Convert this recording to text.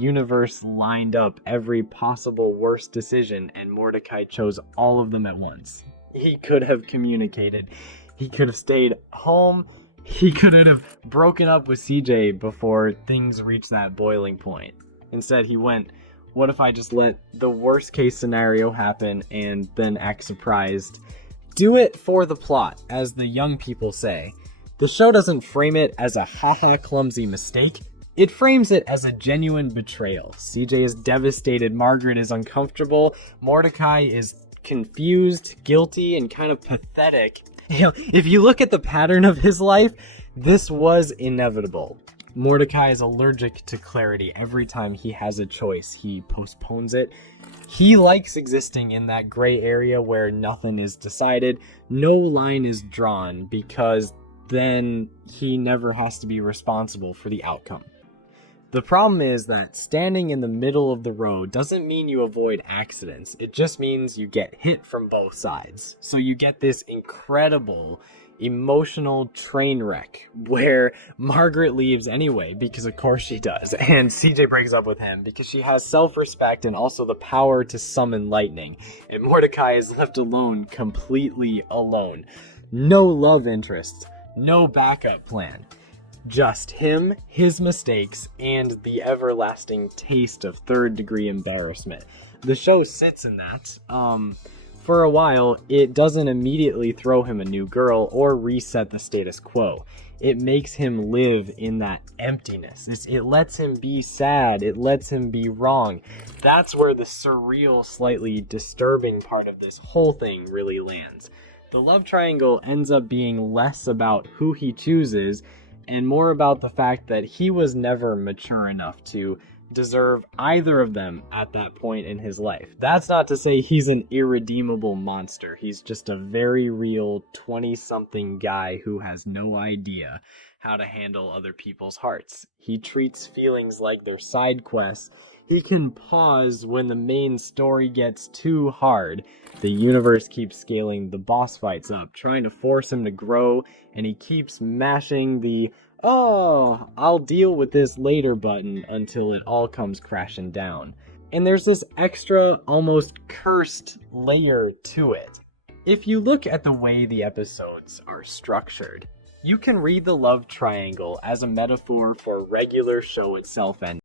universe lined up every possible worst decision and Mordecai chose all of them at once. He could have communicated. He could have stayed home. He could have broken up with CJ before things reached that boiling point. Instead, he went, what if I just let the worst case scenario happen and then act surprised? Do it for the plot, as the young people say. The show doesn't frame it as a haha clumsy mistake. It frames it as a genuine betrayal. CJ is devastated, Margaret is uncomfortable, Mordecai is confused, guilty, and kind of pathetic. If you look at the pattern of his life, this was inevitable. Mordecai is allergic to clarity. Every time he has a choice, he postpones it. He likes existing in that gray area where nothing is decided, no line is drawn, because then he never has to be responsible for the outcome. The problem is that standing in the middle of the road doesn't mean you avoid accidents. It just means you get hit from both sides. So you get this incredible emotional train wreck where Margaret leaves anyway, because of course she does, and CJ breaks up with him because she has self-respect and also the power to summon lightning, and Mordecai is left alone, completely alone. No love interests, no backup plan. Just him, his mistakes, and the everlasting taste of third-degree embarrassment. The show sits in that. For a while, it doesn't immediately throw him a new girl or reset the status quo. It makes him live in that emptiness. It lets him be sad. It lets him be wrong. That's where the surreal, slightly disturbing part of this whole thing really lands. The love triangle ends up being less about who he chooses and more about the fact that he was never mature enough to deserve either of them at that point in his life. That's not to say he's an irredeemable monster. He's just a very real 20-something guy who has no idea how to handle other people's hearts. He treats feelings like they're side quests. He can pause when the main story gets too hard. The universe keeps scaling the boss fights up, trying to force him to grow, and he keeps mashing the "oh, I'll deal with this later" button until it all comes crashing down. And there's this extra, almost cursed layer to it. If you look at the way the episodes are structured, you can read the love triangle as a metaphor for regular show itself ending.